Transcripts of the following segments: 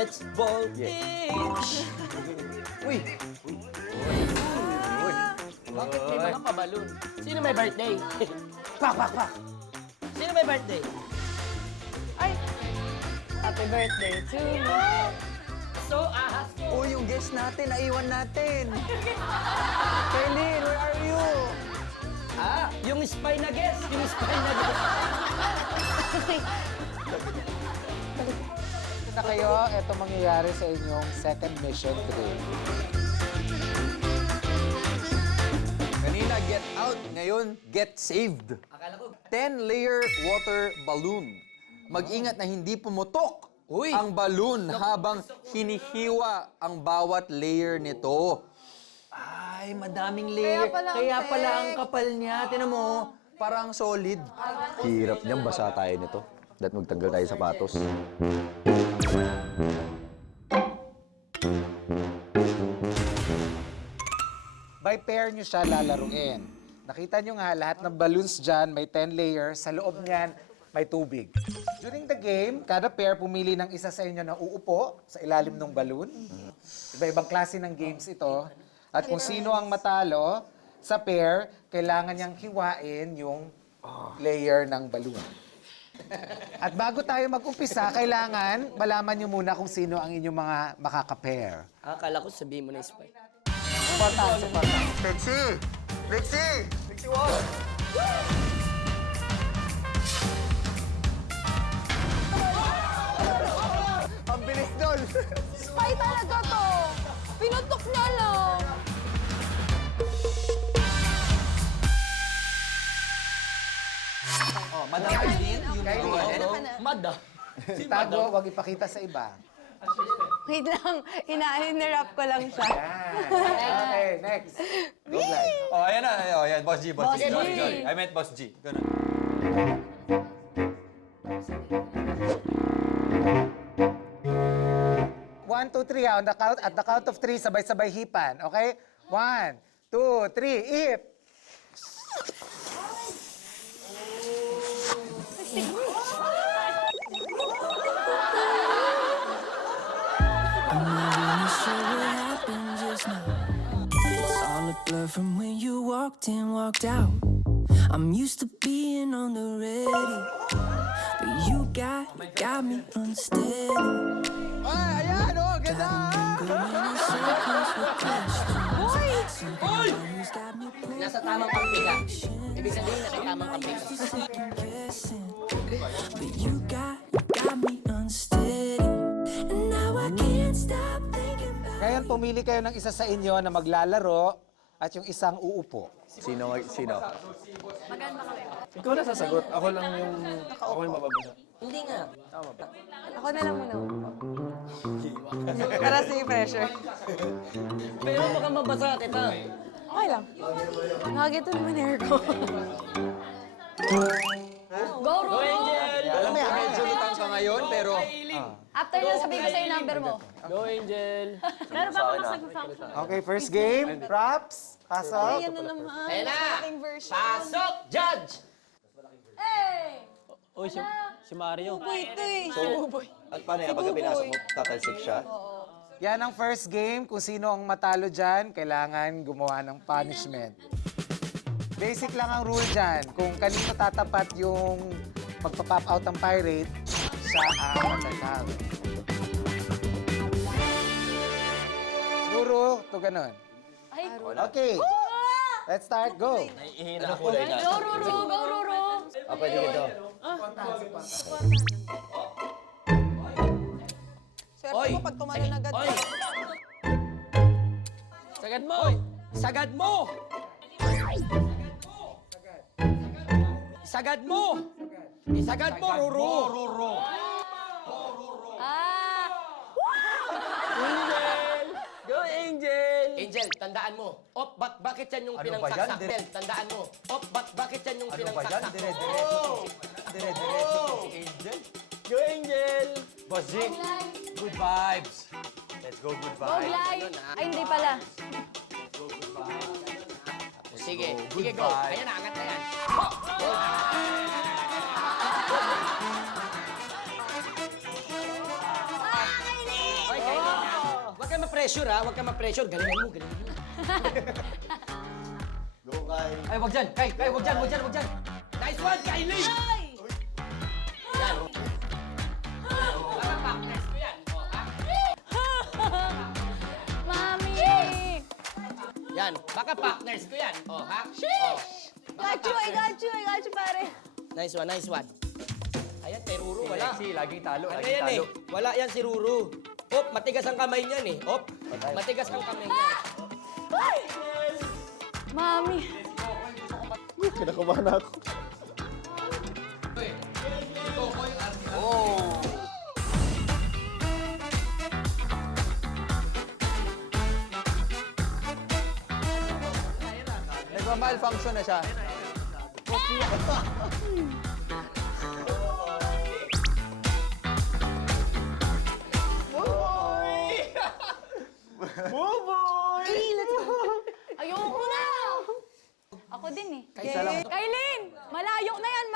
Let's voltage! Uy! Bakit may mga pabalon? Sino may birthday? Pak, pak, pak! Sino may birthday? Ay! Happy birthday to you. So, ahas ko. Uy, yung guest natin, naiwan natin. Kailin, where are you? Ah, yung spy na guest. Yung spy na guest. Na kayo, ito mangyayari sa inyong second mission today. Kanina, get out. Ngayon, get saved. Akala ko. 10-layer water balloon. Mag-ingat na hindi pumutok Uy! ang balloon habang hinihiwa ang bawat layer nito. Ay, madaming layer. Kaya pala ang ang kapal niya. Tinan mo, parang solid. Hirap niyan, basa tayo nito. Dapat magtanggal tayo sapatos. By pair nyo siya lalaruin. Nakita nyo nga, lahat ng balloons dyan, may 10 layers. Sa loob niyan, may tubig. During the game, kada pair pumili ng isa sa inyo na uupo sa ilalim ng balloon. Iba-ibang klase ng games ito. At kung sino ang matalo sa pair, kailangan niyang hiwain yung layer ng balloon. At bago tayo mag-umpisa, kailangan malaman niyo muna kung sino ang inyong mga makaka-pair. Akala ko sabihin mo na spy. Importante. Lexi! Lexi! Lexi, what? Ang bilis doon! Spy talaga to! Pinutok niya lang! Oh, Madam Arlene, yung Mada. Tago, huwag ipakita sa iba. Wait lang, hinirap ko lang siya. Yan. Okay, next. Go, Glay. Oh, ayan na. Oh, ayan. Boss G, Boss Boss G. G. Sorry. I meant Boss G. Ganun. One, two, three. On the count, at the count of three, sabay-sabay hipan. Okay? 1, 2, 3, hip! I'm not really sure what happened just now. It's all a blur from when you walked in, walked out. I'm used to being on the ready, but you got me unsteady. Ay, ayan! Oh, ganda! Going in circles with questions. Uy! Sometimes got me pulling Nasa tamang kampi ka. Ibig sabihin, nasa tamang kampi ka. second guessing, but you got me unsteady, and now I can't stop thinking about. Ngayon, pumili kayo ng isa sa inyo na maglalaro at yung isang uupo. Sino? Ikaw na sasagot. Ako lang yung... Ako yung mababasa. Hindi nga. Ako na lang muna. Para sa pressure. Pero baka mabasa kita. Okay lang. Nakagito naman hair ko. Go, Ru! Alam mo, medyo lutang ka ngayon, pero... After nun, sabihin ko sa'yo yung number mo. Go, Angel. Meron pa ako nag-function. Okay, first game. Props. Pasok. Ayan na naman. Ayan na! Malaking version. Pasok, Judge! Hey! Uy, si Mario. Buboy ito eh. Si Buboy. At paano yan? Pagka pinasok mo, tatalsik siya? Yan ang first game. Kung sino ang matalo dyan, kailangan gumawa ng punishment. Basic lang ang rule dyan. Kung kanino tatapat yung magpa-pop out ng pirate, siya ang matatalo. Guru, to ganun. Ay, Okay. Let's start. Go. Ano kulay na? go, Ruru! Go, Ruru! Ah, pwede ganito. Swerte mo pag tumalon agad. Oy! Sagad mo! Sagad mo! Sagad mo! Isagad mo, Ruru! Ah! Go, Angel! Angel, tandaan mo. Bakit yan yung Ano ba yan? pinangsaksak? Angel, tandaan mo. Bakit yan yung Ano ba yan? pinangsaksak? Dire-diretso. Dire-diretso si Angel. Go, Angel! Boss G, good vibes. Let's go, good Go, vibes. Glay! Ay, hindi pala. Sige, Good sige, go. vibe. Ayan na, angat na yan. ma-pressure ha. Huwag ka ma-pressure. Galingan mo, galingan mo. Ay, wag dyan. Kay, wag dyan. Nice one, Kylie! Yan. Para partners ko yan. Oh, ha? Mami! Yan. Baka partners ko yan. Oh, ha? Oh. Got you, I got you, pare. Nice one. Ayan, kay Ruru, wala. Lexi, laging talo, Ano laging yan talo. Wala yan si Ruru. Op, matigas ang kamay niyan eh. Op, matigas ang kamay niyan. Mami! Kinakabahan ako. Nagma-malfunction na siya. Ayoko na! Ako din eh. Kailin! Malayo na yan,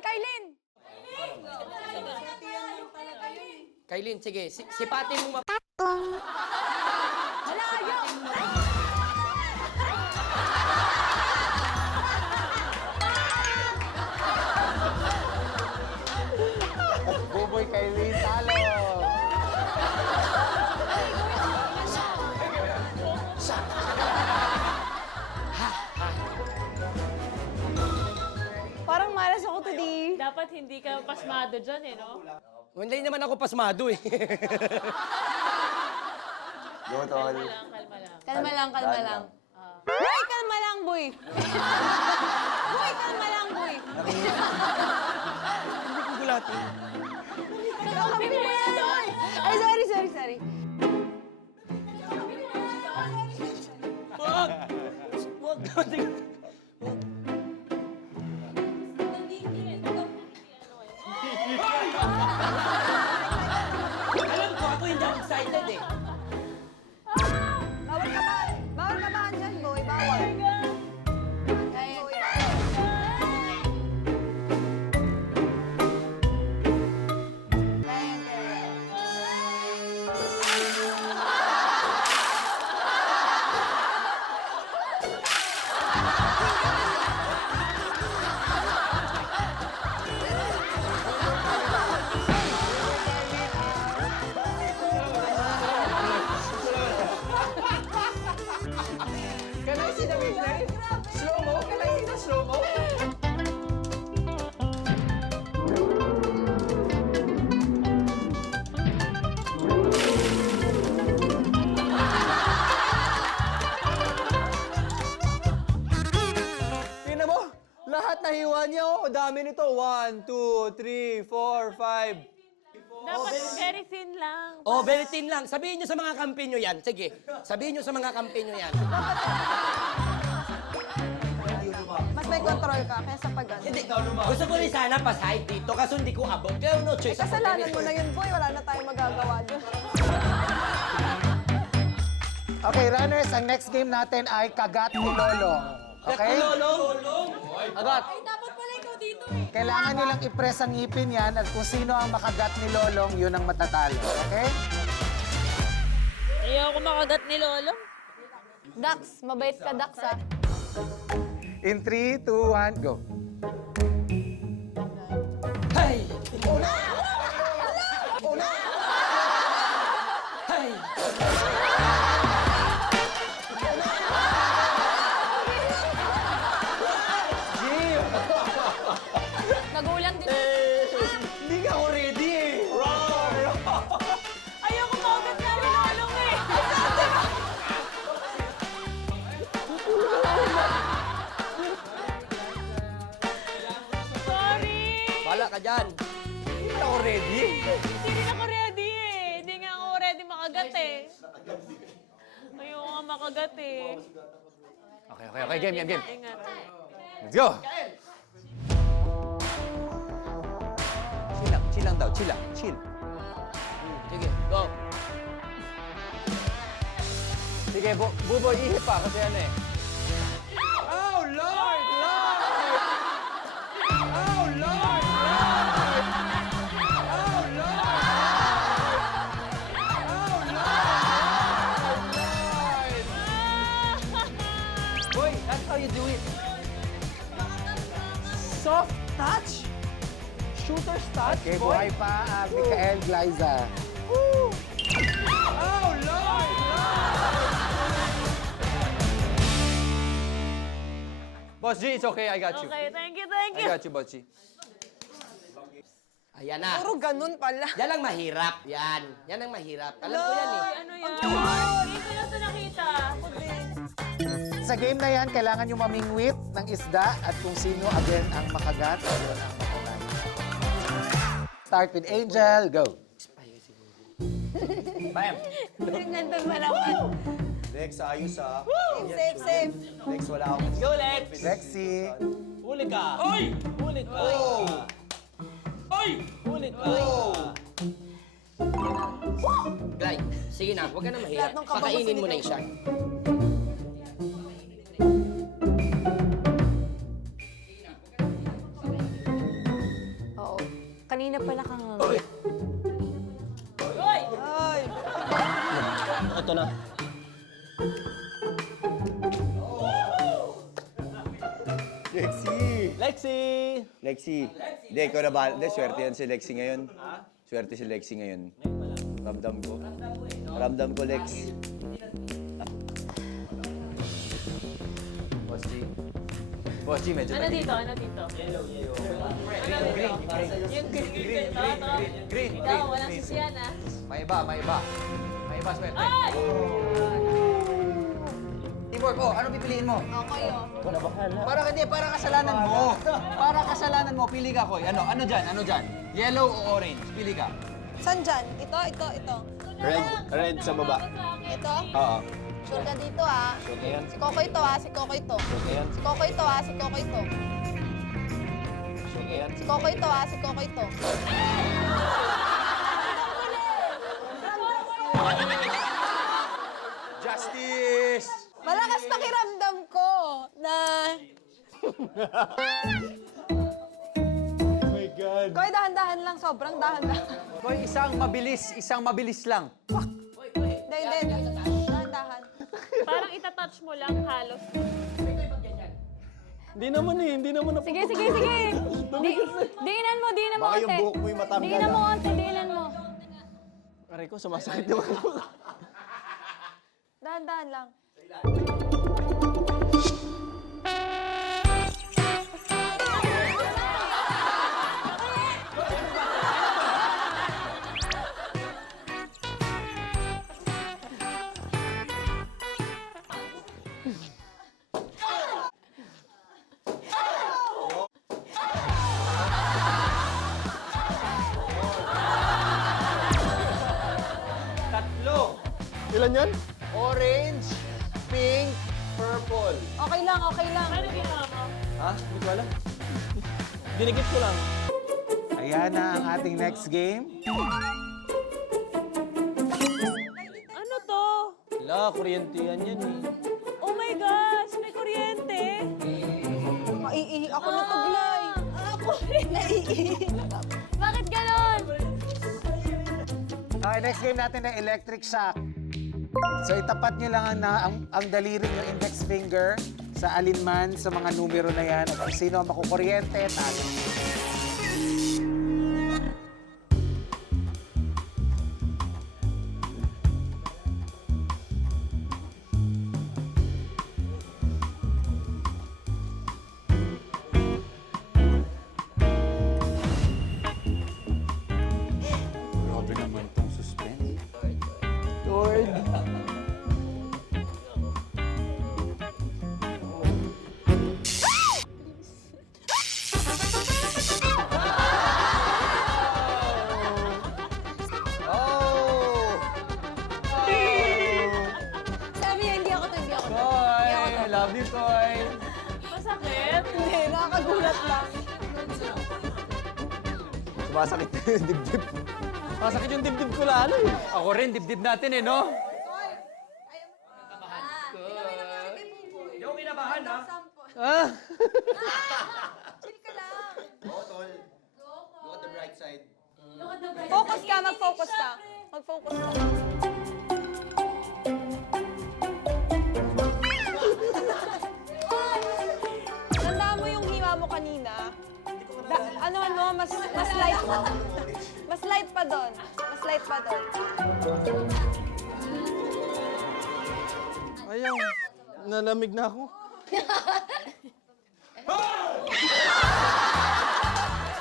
Kailin! Kailin, sige. Sipatin mo Malayo! Buboy kay Lynn, talo! Parang malas ako today. Dapat hindi ka pasmado dyan eh, no? Hindi naman ako pasmado eh. Go, tol. Kalma lang. Kalma lang. Boy, kalma lang, boy! Boy, kalma lang, boy! Gulati. Kami mo yan, boy! Ay, sorry. Wag! Wag! Alam ko, ako hindi ako excited eh. Bawal kabahan dyan, boy. Bawal. Kaya, Can I see the witness? Slow-mo? Can I see the slow-mo? Tingnan mo, lahat nahiwa niya oh. Dami nito. 1, 2, 3, 4, 5. Dapat very thin lang. Oh, very thin lang. Sabihin nyo sa mga kampi nyo yan. Sige, sabihin nyo sa mga kampi nyo yan. mas may control ka kaysa pag ano. Hindi, gusto ko rin sana pa-side dito kasi hindi ko abot. Kaya no choice. Kasalanan mo na yun, boy. Wala na tayong magagawa dyan. Okay, runners, ang next game natin ay Kagat ni Lolong. Okay? Agat. Dapat pala ikaw dito eh. Kailangan nyo lang i-press ang ngipin yan at kung sino ang makagat ni Lolong, yun ang matatalo. Okay? Ayoko makagat ni Lolo. Dax, mabait ka, Dax, ah. In 3, 2, 1, go. Hey! Hey! Nagulang din. Hindi nga ako ready eh. Ayoko makagat nga ni Lolo eh. Sorry. Wala ka dyan. Hindi ako ready. Hindi rin ako ready eh. Hindi nga ako ready makagat eh. Ayoko nga makagat eh. Okay. Game. Ingat. Let's go. Chill lang daw. Chill. Sige, go. Sige, Buboy, ihip pa kasi ano eh. Oh, Lord! Okay, buhay pa ang Mikael Glyza. Boss G, it's okay. I got you. Okay, thank you, I thank you. got you, Boss G. Ayan na. Puro ganun pala. Yan ang mahirap. Yan. Yan ang mahirap. Alam ko yan eh. Ano yan? Hindi ko na ito nakita. Ako din. Sa game na yan, kailangan nyo mamingwit ng isda at kung sino again ang makagat, yun ang makagat. Start with Angel, go. Bam. Nandun ba naman? Lex, ayos ah. Safe, safe. Lex, wala akong... Go, Lex. Lexi. Huli ka. Oy! Huli ka. Oy! Huli ka. Glay, sige na. Huwag ka na mahirap. Lahat ng kabang Pakainin mo gusto na ni yung shark. Oo. Kanina pa nakanganga. Ay. Ito na. Lexi! Lexi! Lexi. Hindi, ikaw na ba? Hindi, swerte yan si Lexi ngayon. Swerte si Lexi ngayon. Ramdam ko. Ramdam ko, Lex. Boss G. Boss G, medyo Ano dito? Ano dito? Yung green. green. Ikaw, walang sisiyan ah. May iba, may iba. May iba, swerte. Ay! Teamwork, oh, ano pipiliin mo? Okay, oh. Para hindi, para kasalanan mo. Para kasalanan mo, pili ka, Koy. Ano dyan? Yellow o orange? Pili ka. Saan dyan? Ito. Red sa baba. Ito? Oo. Sure ka dito, ah. Sure ka yan. Si Coco ito, ah. Si Coco ito. Sure ka yan. Si Coco ito, ah. Si Coco ito. Sure ka yan. Si Coco ito, ah. Si Coco ito. Justice! Malakas pakiramdam ko na... Oh my God. Koy, dahan-dahan lang. Sobrang dahan-dahan. Koy, isang mabilis lang. Hindi. Dahan-dahan. Parang itatouch mo lang halos. Hindi naman na Sige. Diinan mo Baka konti. yung buhok mo yung matanggal, Diinan mo ah. konti, diinan mo. Aray ko, sumasakit naman ako. Dahan-dahan lang. Tatlo. Ilan yan? Orange, pink, purple. Okay lang. Ano ginawa mo? Ha? Hindi ko alam. Dinigit ko lang. Ayan na ang ating next game. Ano to? Wala, kuryentihan yan eh. Oh my gosh! May kuryente! Maiihi ako na to, Glay. Ako rin! Bakit ganon? Okay, next game natin na electric shock. So itapat nyo lang ang daliri nyo, index finger, sa alinman sa mga numero na yan. At kung sino ang makukuryente, talo. Grabe naman tong suspense. Lord. Oh! Sabi niya, hindi ako to. Koy! Love you, Koy! Masakit? Hindi, nakakagulat lang. Sumasakit yung dibdib. Sumasakit yung dibdib ko lalo eh. Ako rin, dibdib natin eh, no? Hindi ako kinabahan, ha? Ah! Chill ka lang. Look at the bright side. Focus ka, mag-focus ka. Mag-focus ka. Tandaan mo yung hiwa mo kanina. Ano, mas light. Flashlight pa doon. Ayaw. Nalamig na ako.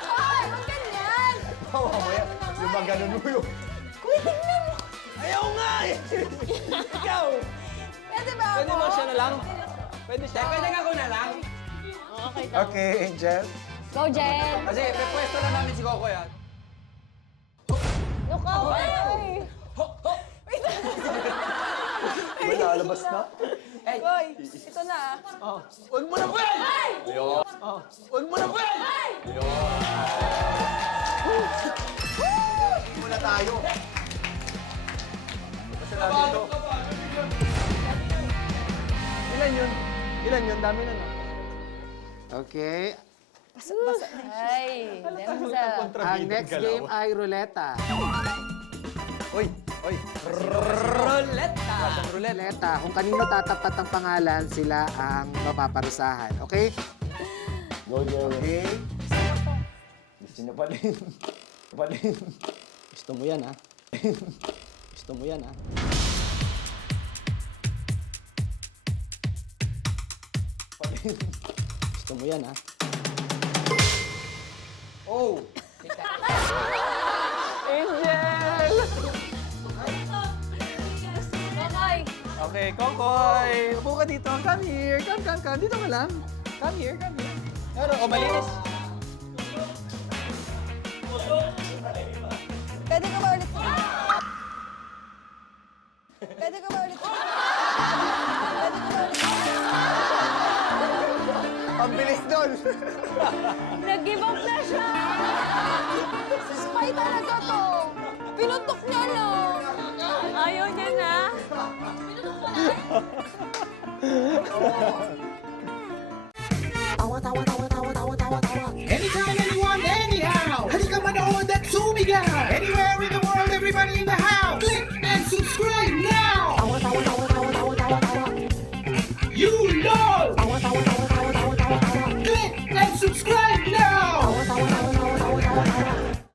Ay, huwag ganyan! Oo, mamaya. Yung mga ganun mo yun. Kuya, tignan mo! Ayaw nga eh! Ikaw! Pwede ba ako? Pwede mo siya na lang? Pwede siya? Pwede nga ako na lang? Okay, Angel. Go, Jen! Kasi pwesto na namin si Coco yan. Look away! May lalabas na. Boy, ito na ah. Huwag mo na pwede! Huwag mo na pwede! Muna tayo. Ilan yun? Ilan yun? Dami na na. Okay. Ay, Denzel. Ang next game ay ruleta. Uy! Uy! Ruleta! Ruleta. Kung kanino tatapat ang pangalan, sila ang mapaparusahan. Okay? Go, Jerry. Okay. Gusto niya pa din. Pa din. Gusto mo yan, ha? Gusto mo yan, ha? Gusto mo yan, ha? Oh! Okay. Okay, Kokoy! Upo ka dito. Come here. Come. Dito ka lang. Come here. Ano? O, malinis. Pwede ka ba ulit? Pwede ka ba ulit? Ang bilis doon. Nag-give up na siya! Spy talaga to. Pinuntok niya lang. Ayaw niya na. Awat, awat, awat.